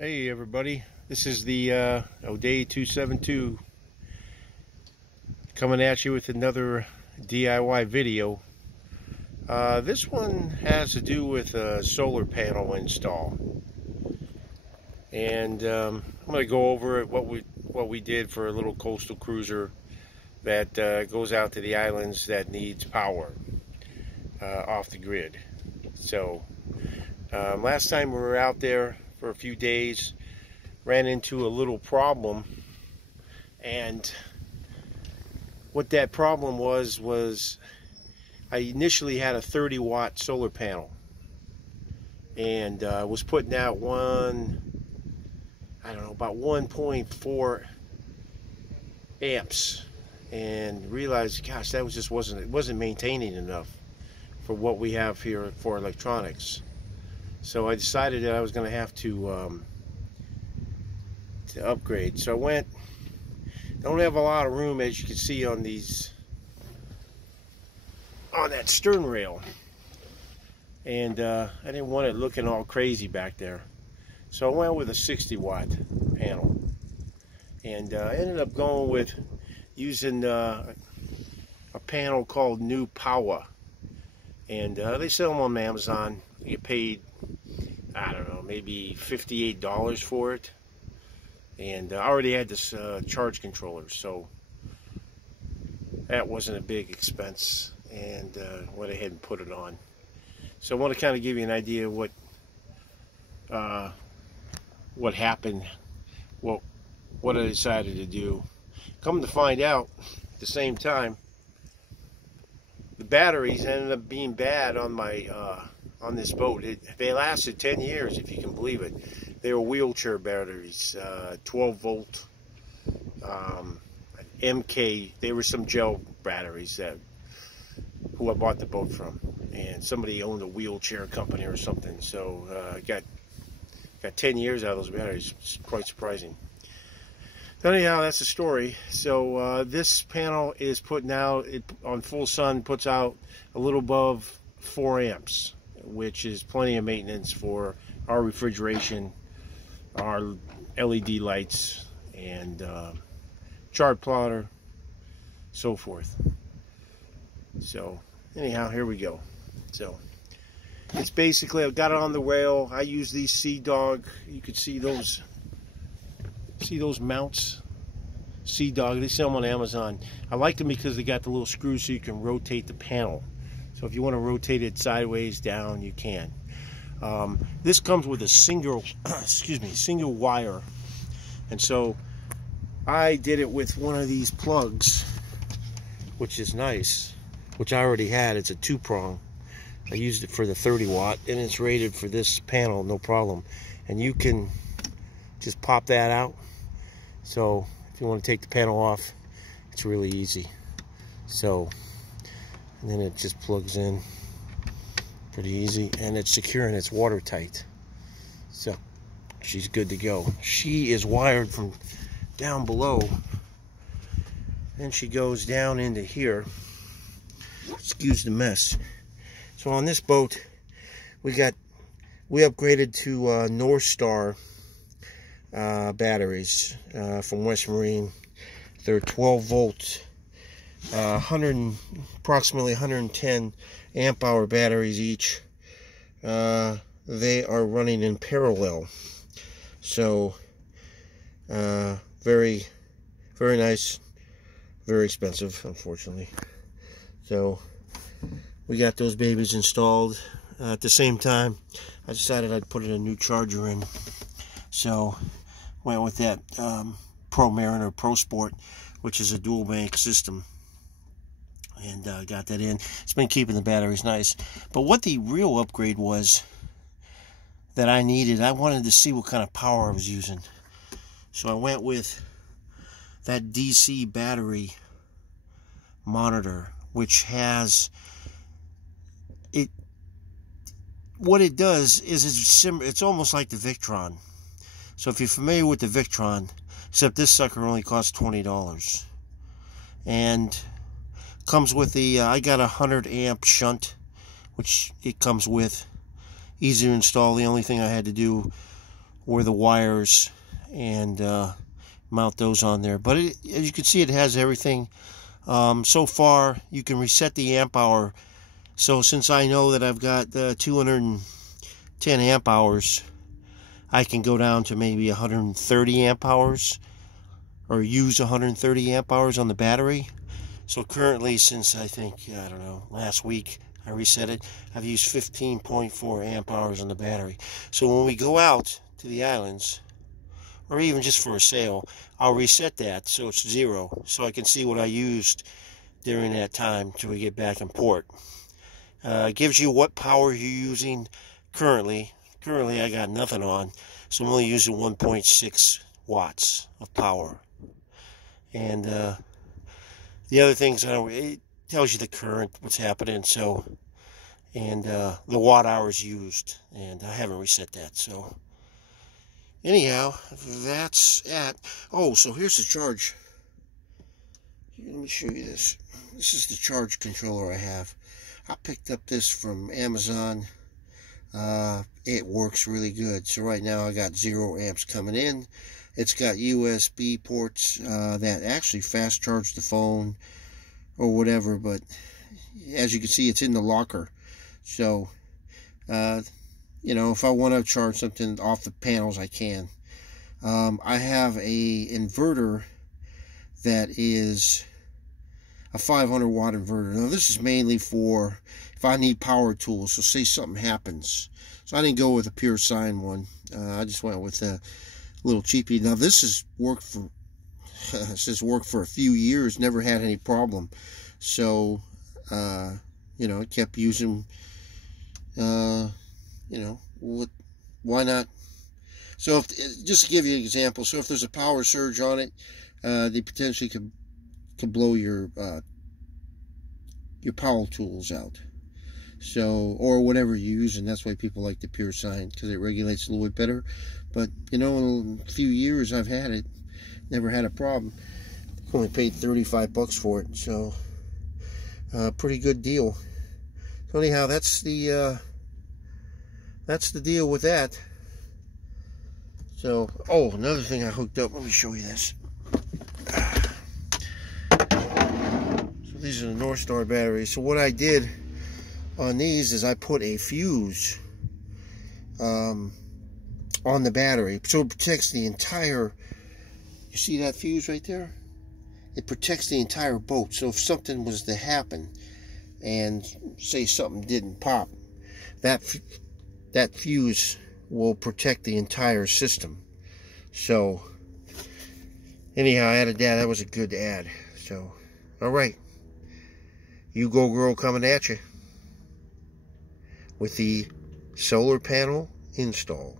Hey everybody, this is the Oday 272 coming at you with another DIY video. This one has to do with a solar panel install, and I'm going to go over it, what we did for a little coastal cruiser that goes out to the islands that needs power off the grid. So last time we were out there for a few days, ran into a little problem, and what that problem was I initially had a 30-watt solar panel, and was putting out about 1.4 amps, and realized, gosh, that wasn't maintaining enough for what we have here for electronics. So I decided that I was going to have to upgrade. So I don't have a lot of room, as you can see on that stern rail, and I didn't want it looking all crazy back there. So I went with a 60-watt panel, and ended up going with using a panel called New Power, and they sell them on Amazon. You get paid, I don't know, maybe $58 for it, and I already had this charge controller, so that wasn't a big expense, and went ahead and put it on. So I want to kind of give you an idea of what happened, what I decided to do. Come to find out, at the same time, the batteries ended up being bad on my on this boat. They lasted 10 years, if you can believe it. They were wheelchair batteries, 12 volt MK. They were some gel batteries who I bought the boat from, and somebody owned a wheelchair company or something. So I got 10 years out of those batteries. It's quite surprising. So anyhow, that's the story. So this panel is putting out, on full sun, puts out a little above 4 amps, which is plenty of maintenance for our refrigeration, our LED lights, and chart plotter, so forth. So anyhow, here we go. So it's basically, I've got it on the rail. I use these Sea Dog. You could see those mounts. Sea Dog, they sell them on Amazon. I like them because they got the little screws so you can rotate the panel. So if you want to rotate it sideways, down, you can. This comes with a single wire, and so I did it with one of these plugs, which is nice, which I already had. It's a 2-prong. I used it for the 30-watt, and it's rated for this panel, no problem. And you can just pop that out. So if you want to take the panel off, it's really easy. So, and then it just plugs in pretty easy, and it's secure and it's watertight. So she's good to go. She is wired from down below, then she goes down into here. Excuse the mess. So on this boat, we upgraded to North Star batteries from West Marine. They're 12 volt, approximately 110 amp hour batteries each. They are running in parallel, so very, very nice, very expensive, unfortunately. So we got those babies installed. At the same time, I decided I'd put in a new charger in, so went with that Pro Mariner Pro Sport, which is a dual bank system, and got that in. It's been keeping the batteries nice. But what the real upgrade was that I needed, I wanted to see what kind of power I was using. So I went with that DC battery monitor, which has it. What it does is it's almost like the Victron. So if you're familiar with the Victron, except this sucker only costs $20, and comes with the I got a 100 amp shunt, which it comes with, easy to install. The only thing I had to do or the wires and mount those on there. But as you can see, it has everything. So far, you can reset the amp hour. So since I know that I've got 210 amp hours, I can go down to maybe 130 amp hours, or use 130 amp hours on the battery. So currently, since I think, I don't know, last week I reset it, I've used 15.4 amp hours on the battery. So when we go out to the islands, or even just for a sail, I'll reset that so it's 0, so I can see what I used during that time till we get back in port. It gives you what power you're using currently. Currently, I got nothing on, so I'm only using 1.6 watts of power. And the other things, it tells you the current, what's happening, so, and the watt hours used, and I haven't reset that. So anyhow, that's at. Oh, so here's the charge. Let me show you this. This is the charge controller I have. I picked up this from Amazon. It works really good. So right now I got 0 amps coming in. It's got USB ports that actually fast charge the phone or whatever, but as you can see, it's in the locker. So you know, if I want to charge something off the panels, I can. I have a inverter that is a 500 watt inverter. Now this is mainly for if I need power tools, so say something happens. So I didn't go with a pure sine one. I just went with a little cheapie. Now this has worked for a few years, never had any problem. So you know, it kept using, you know, why not? So if, just to give you an example, so if there's a power surge on it, they potentially could blow your power tools out. So, or whatever you use, and that's why people like the pure sine, because it regulates a little bit better. But you know, in a few years I've had it, never had a problem. Only paid 35 bucks for it, so pretty good deal. So anyhow, that's the deal with that. So, oh, another thing I hooked up. Let me show you this. So these are the North Star batteries. So what I did on these is I put a fuse on the battery, so it protects the entire. You see that fuse right there? It protects the entire boat. So if something was to happen, and say something didn't pop, that fuse will protect the entire system. So anyhow, I added that. That was a good ad. So alright, you go girl, coming at you with the solar panel install.